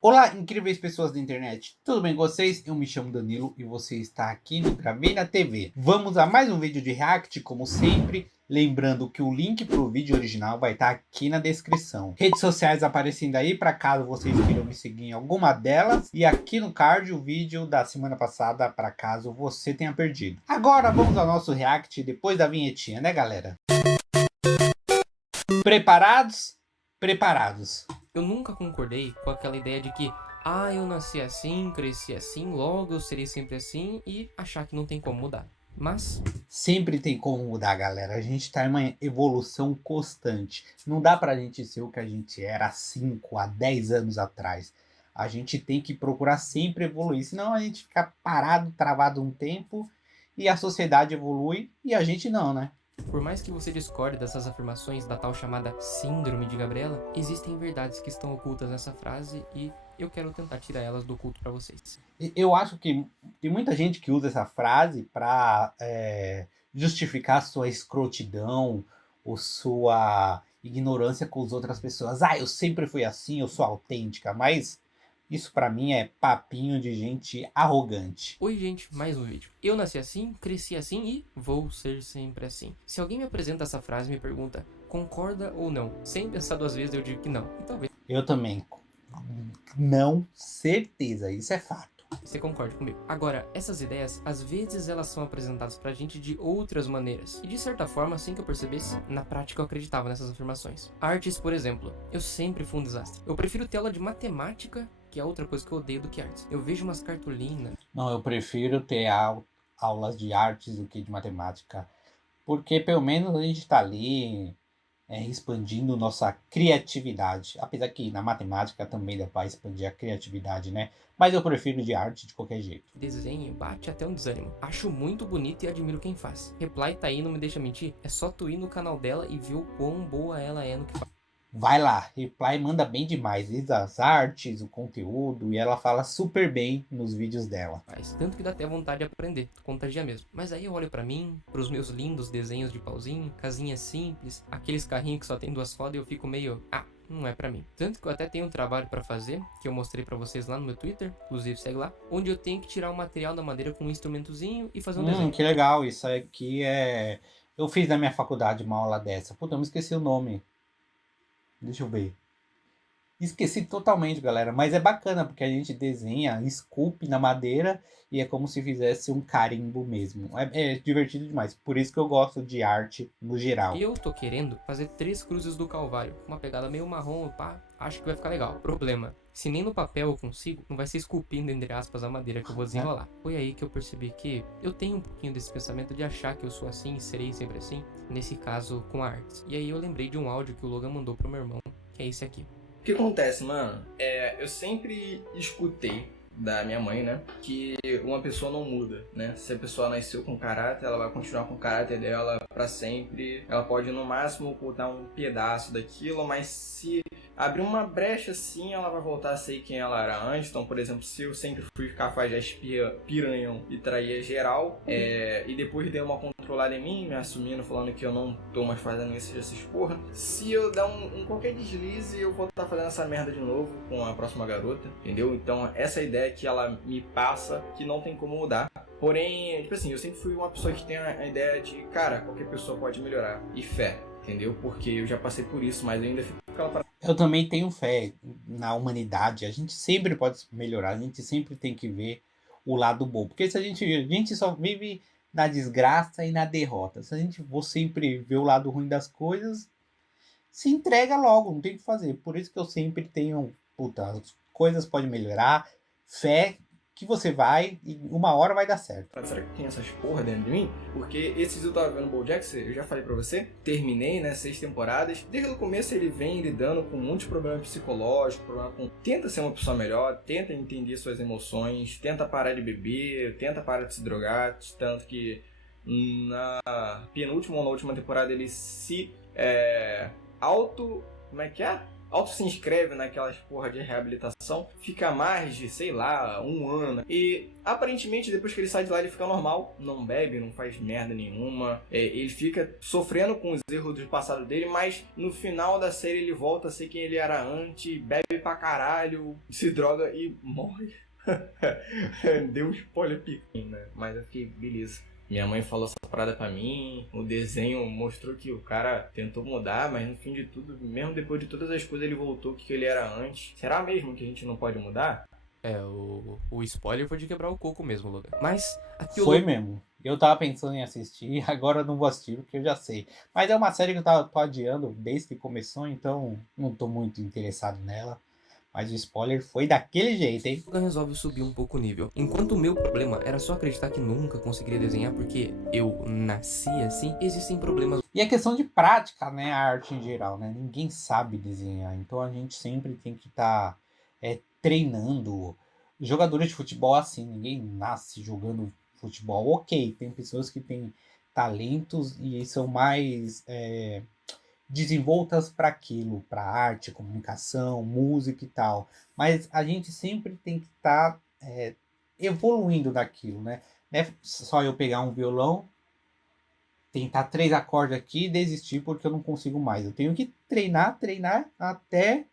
Olá, incríveis pessoas da internet, tudo bem com vocês? Eu me chamo Danilo e você está aqui no Gravei na TV. Vamos a mais um vídeo de react, como sempre, lembrando que o link para o vídeo original vai estar aqui na descrição. Redes sociais aparecendo aí para caso vocês queiram me seguir em alguma delas, e aqui no card o vídeo da semana passada para caso você tenha perdido. Agora vamos ao nosso react depois da vinhetinha, né galera? Preparados? Preparados. Eu nunca concordei com aquela ideia de que, eu nasci assim, cresci assim, logo eu serei sempre assim e achar que não tem como mudar. Mas sempre tem como mudar, galera. A gente tá em uma evolução constante. Não dá pra gente ser o que a gente era há 5, há 10 anos atrás. A gente tem que procurar sempre evoluir, senão a gente fica parado, travado um tempo e a sociedade evolui e a gente não, né? por mais que você discorde dessas afirmações da tal chamada Síndrome de Gabriela, existem verdades que estão ocultas nessa frase e eu quero tentar tirar elas do oculto para vocês. Eu acho que tem muita gente que usa essa frase para justificar sua escrotidão ou sua ignorância com as outras pessoas. Eu sempre fui assim, eu sou autêntica, mas isso para mim é papinho de gente arrogante. Oi gente, mais um vídeo. Eu nasci assim, cresci assim e vou ser sempre assim. Se alguém me apresenta essa frase e me pergunta, concorda ou não? Sem pensar duas vezes eu digo que não. E talvez Eu também. Não, certeza, isso é fato. você concorde comigo. Agora, essas ideias, às vezes elas são apresentadas pra gente de outras maneiras. E de certa forma, assim que eu percebesse, na prática eu acreditava nessas afirmações. Artes, por exemplo, eu sempre fui um desastre. Eu prefiro ter aula de matemática, que é outra coisa que eu odeio, do que artes. Eu vejo umas cartolinas. Não, eu prefiro ter aulas de artes do que de matemática, porque pelo menos a gente está ali expandindo nossa criatividade. Apesar que na matemática também dá para expandir a criatividade, né? Mas eu prefiro de arte de qualquer jeito. Desenho bate até um desânimo. Acho muito bonito e admiro quem faz. Reply tá aí, não me deixa mentir. É só tu ir no canal dela e ver o quão boa ela é no que faz. Vai lá, Reply manda bem demais, desde as artes, o conteúdo, e ela fala super bem nos vídeos dela. Tanto que dá até vontade de aprender, contagia mesmo. Mas aí eu olho pra mim, pros meus lindos desenhos de pauzinho, casinhas simples, aqueles carrinhos que só tem duas rodas e eu fico meio, não é pra mim. Tanto que eu até tenho um trabalho pra fazer, que eu mostrei pra vocês lá no meu Twitter, inclusive segue lá, onde eu tenho que tirar o material da madeira com um instrumentozinho e fazer um desenho. Que legal, isso aqui é... Eu fiz na minha faculdade uma aula dessa. Puta, eu me esqueci o nome. Deixa eu ver. Esqueci totalmente, galera, mas é bacana porque a gente desenha, esculpe na madeira e é como se fizesse um carimbo mesmo. É divertido demais, por isso que eu gosto de arte no geral. Eu tô querendo fazer 3 cruzes do Calvário, uma pegada meio marrom, acho que vai ficar legal. Problema, se nem no papel eu consigo, não vai ser esculpindo, entre aspas, a madeira que eu vou desenrolar. Foi aí que eu percebi que eu tenho um pouquinho desse pensamento de achar que eu sou assim e serei sempre assim, nesse caso com a arte. E aí eu lembrei de um áudio que o Logan mandou pro meu irmão, que é esse aqui. O que acontece, mano, eu sempre escutei da minha mãe, né, que uma pessoa não muda, né? Se a pessoa nasceu com caráter, ela vai continuar com o caráter dela pra sempre. Ela pode, no máximo, ocultar um pedaço daquilo, mas se abrir uma brecha assim, ela vai voltar a ser quem ela era antes. Então, por exemplo, se eu sempre fui capaz de espiar piranhão e trair geral, e depois dei uma controlada em mim, me assumindo, falando que eu não tô mais fazendo essas porra, se eu dar qualquer deslize, eu vou estar fazendo essa merda de novo com a próxima garota, entendeu? Então, essa ideia que ela me passa, que não tem como mudar. Porém, tipo assim, eu sempre fui uma pessoa que tem a ideia de, cara, qualquer pessoa pode melhorar. E fé, entendeu? Porque eu já passei por isso, mas eu ainda fico com aquela parada. Eu também tenho fé na humanidade. A gente sempre pode melhorar. A gente sempre tem que ver o lado bom. Porque se a gente só vive na desgraça e na derrota. Se a gente for sempre ver o lado ruim das coisas, se entrega logo, não tem o que fazer. Por isso que eu sempre tenho, as coisas podem melhorar, fé que você vai e uma hora vai dar certo. Será que tem essas porra dentro de mim? Porque esses eu tava vendo o BoJack, eu já falei pra você, terminei, né, 6 temporadas. Desde o começo ele vem lidando com muitos problemas psicológicos, tenta ser uma pessoa melhor, tenta entender suas emoções, tenta parar de beber, tenta parar de se drogar, tanto que na penúltima ou na última temporada ele se como é que é? auto se inscreve naquelas porra de reabilitação, fica mais de, sei lá, 1 ano. E aparentemente depois que ele sai de lá ele fica normal, não bebe, não faz merda nenhuma. Ele fica sofrendo com os erros do passado dele, mas no final da série ele volta a ser quem ele era antes, bebe pra caralho, se droga e morre. Deu um spoiler piquinho, né? Mas eu fiquei, beleza. Minha mãe falou essa parada pra mim, o desenho mostrou que o cara tentou mudar, mas no fim de tudo, mesmo depois de todas as coisas, ele voltou que ele era antes. Será mesmo que a gente não pode mudar? O spoiler foi de quebrar o coco mesmo, Logan. Mas aqui Foi mesmo. Eu tava pensando em assistir, agora eu não vou assistir porque eu já sei. Mas é uma série que tô adiando desde que começou, então não tô muito interessado nela. Mas o spoiler foi daquele jeito, hein? Logan resolve subir um pouco o nível. Enquanto o meu problema era só acreditar que nunca conseguiria desenhar porque eu nasci assim, existem problemas. E é questão de prática, né? A arte em geral, né? Ninguém sabe desenhar. Então a gente sempre tem que estar treinando. Jogadores de futebol, assim, ninguém nasce jogando futebol. Ok, tem pessoas que têm talentos e são mais desenvoltas para aquilo, para arte, comunicação, música e tal. Mas a gente sempre tem que estar evoluindo daquilo, né? Não é só eu pegar um violão, tentar 3 acordes aqui e desistir porque eu não consigo mais. Eu tenho que treinar até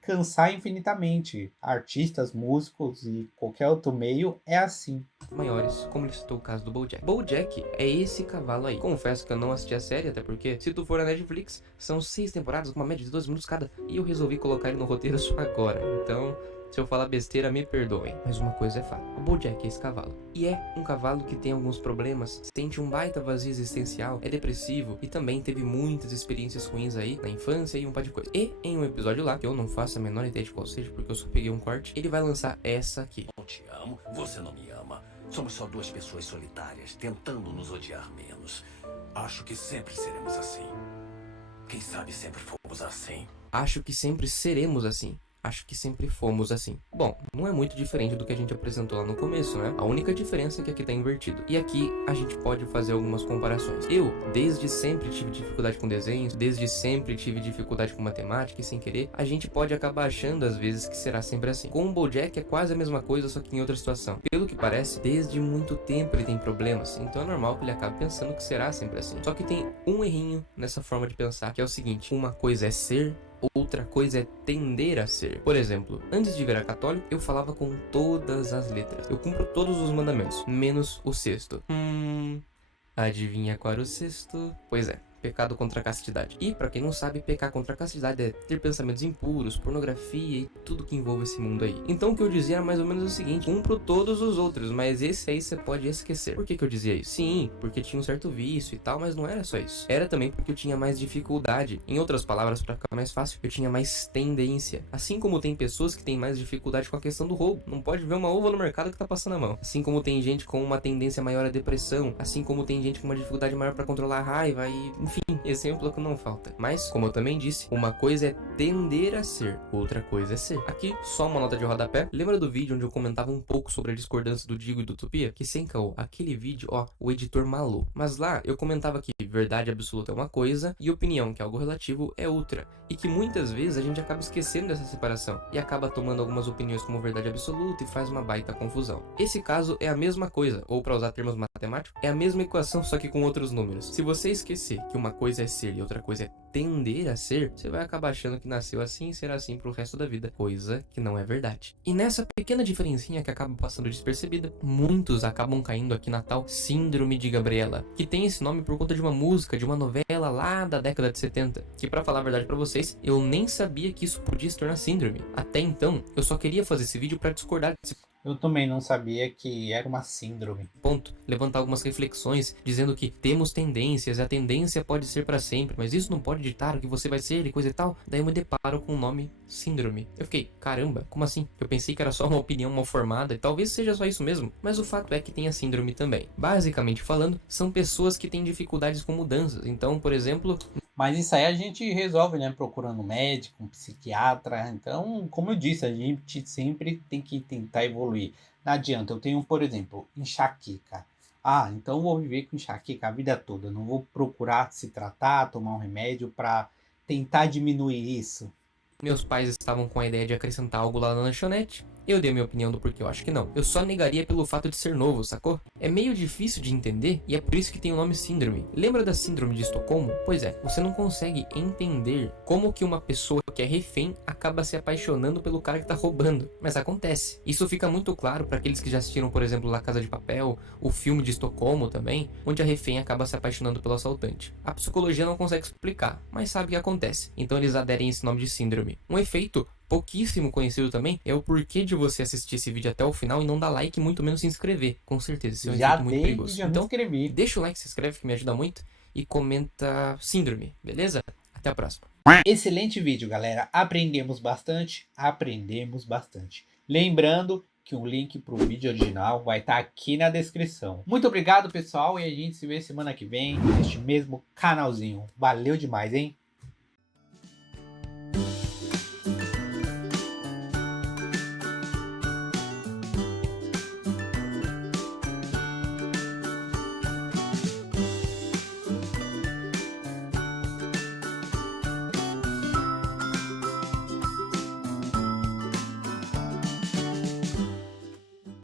cansar infinitamente. Artistas, músicos e qualquer outro meio é assim. Maiores, como ele citou o caso do BoJack. BoJack é esse cavalo aí. Confesso que eu não assisti a série, até porque, se tu for na Netflix, são 6 temporadas com uma média de 12 minutos cada, e eu resolvi colocar ele no roteiro só agora. Então, se eu falar besteira, me perdoem. Mas uma coisa é fato, o BoJack é esse cavalo. E é um cavalo que tem alguns problemas, sente um baita vazio existencial, é depressivo e também teve muitas experiências ruins aí na infância e um par de coisas. E em um episódio lá, que eu não faço a menor ideia de qual seja, porque eu só peguei um corte, ele vai lançar essa aqui. Não te amo, você não me ama. Somos só 2 pessoas solitárias, tentando nos odiar menos. Acho que sempre seremos assim. Quem sabe sempre fomos assim. Acho que sempre seremos assim. Acho que sempre fomos assim. Bom, não é muito diferente do que a gente apresentou lá no começo, né? A única diferença é que aqui tá invertido. E aqui a gente pode fazer algumas comparações. Eu, desde sempre tive dificuldade com desenhos, desde sempre tive dificuldade com matemática e sem querer, a gente pode acabar achando às vezes que será sempre assim. Com o BoJack é quase a mesma coisa, só que em outra situação. Pelo que parece, desde muito tempo ele tem problemas, então é normal que ele acabe pensando que será sempre assim. Só que tem um errinho nessa forma de pensar, que é o seguinte: uma coisa é ser, outra coisa é tender a ser. Por exemplo, antes de virar católico, eu falava com todas as letras. Eu cumpro todos os mandamentos, menos o sexto. Adivinha qual era o sexto? Pois é. Pecado contra a castidade. E, pra quem não sabe, pecar contra a castidade é ter pensamentos impuros, pornografia e tudo que envolve esse mundo aí. Então o que eu dizia era mais ou menos o seguinte: cumpro todos os outros, mas esse aí você pode esquecer. Por que eu dizia isso? Sim, porque tinha um certo vício e tal, mas não era só isso. Era também porque eu tinha mais dificuldade. Em outras palavras, pra ficar mais fácil, eu tinha mais tendência. Assim como tem pessoas que têm mais dificuldade com a questão do roubo. Não pode ver uma uva no mercado que tá passando a mão. Assim como tem gente com uma tendência maior à depressão. Assim como tem gente com uma dificuldade maior pra controlar a raiva e... enfim, exemplo que não falta. Mas, como eu também disse, uma coisa é tender a ser, outra coisa é ser. Aqui, só uma nota de rodapé. Lembra do vídeo onde eu comentava um pouco sobre a discordância do Digo e do Utopia? Que sem caô, aquele vídeo, ó, o editor malou. Mas lá, eu comentava que verdade absoluta é uma coisa e opinião, que é algo relativo, é outra. E que muitas vezes a gente acaba esquecendo dessa separação e acaba tomando algumas opiniões como verdade absoluta e faz uma baita confusão. Esse caso é a mesma coisa, ou para usar termos matemáticos, é a mesma equação, só que com outros números. Se você esquecer que uma coisa é ser e outra coisa é tender a ser, você vai acabar achando que nasceu assim e será assim pro resto da vida, coisa que não é verdade. E nessa pequena diferencinha que acaba passando despercebida, muitos acabam caindo aqui na tal Síndrome de Gabriela, que tem esse nome por conta de uma música, de uma novela lá da década de 70, que, pra falar a verdade pra vocês, eu nem sabia que isso podia se tornar síndrome. Até então, eu só queria fazer esse vídeo pra discordar desse Eu também não sabia que era uma síndrome. ponto, levantar algumas reflexões dizendo que temos tendências e a tendência pode ser pra sempre, mas isso não pode ditar o que você vai ser e coisa e tal. Daí eu me deparo com o nome síndrome. Eu fiquei, caramba, como assim? Eu pensei que era só uma opinião mal formada e talvez seja só isso mesmo, mas o fato é que tem a síndrome também. Basicamente falando, são pessoas que têm dificuldades com mudanças. Então, por exemplo... Mas isso aí a gente resolve, né? Procurando um médico, um psiquiatra. Então, como eu disse, a gente sempre tem que tentar evoluir. Não adianta. Eu tenho, por exemplo, enxaqueca. Ah, então eu vou viver com enxaqueca a vida toda. Eu não vou procurar se tratar, tomar um remédio para tentar diminuir isso. Meus pais estavam com a ideia de acrescentar algo lá na lanchonete. Eu dei minha opinião do porquê eu acho que não. Eu só negaria pelo fato de ser novo, sacou? É meio difícil de entender e é por isso que tem o nome síndrome. Lembra da síndrome de Estocolmo? Pois é, você não consegue entender como que uma pessoa que é refém acaba se apaixonando pelo cara que tá roubando. Mas acontece. Isso fica muito claro para aqueles que já assistiram, por exemplo, La Casa de Papel, o filme de Estocolmo também, onde a refém acaba se apaixonando pelo assaltante. A psicologia não consegue explicar, mas sabe o que acontece. Então eles aderem a esse nome de síndrome. Um efeito pouquíssimo conhecido também é o porquê de você assistir esse vídeo até o final e não dar like, muito menos se inscrever. Com certeza, isso é um Já efeito muito dei, perigoso. já me Então, inscrevi. deixa o like, se inscreve que me ajuda muito e comenta síndrome, beleza? Até a próxima. Excelente vídeo, galera. Aprendemos bastante, aprendemos bastante. Lembrando que o link para o vídeo original vai estar aqui na descrição. Muito obrigado, pessoal, e a gente se vê semana que vem neste mesmo canalzinho. Valeu demais, hein?